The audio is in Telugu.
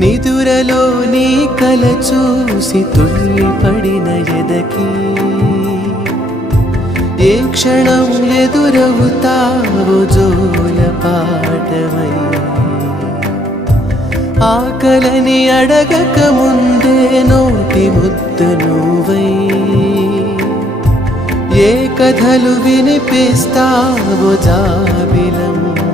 నిదురలో నీ కల చూసి తుళ్ళిపడిన ఎదకి ఏ క్షణం ఎదురవుతావో జోల పాటవై ఆకలని అడగక ముందే నోటి ముద్ద నువ్వై ఏ కథలు వినిపిస్తావో జాబిలమ్మ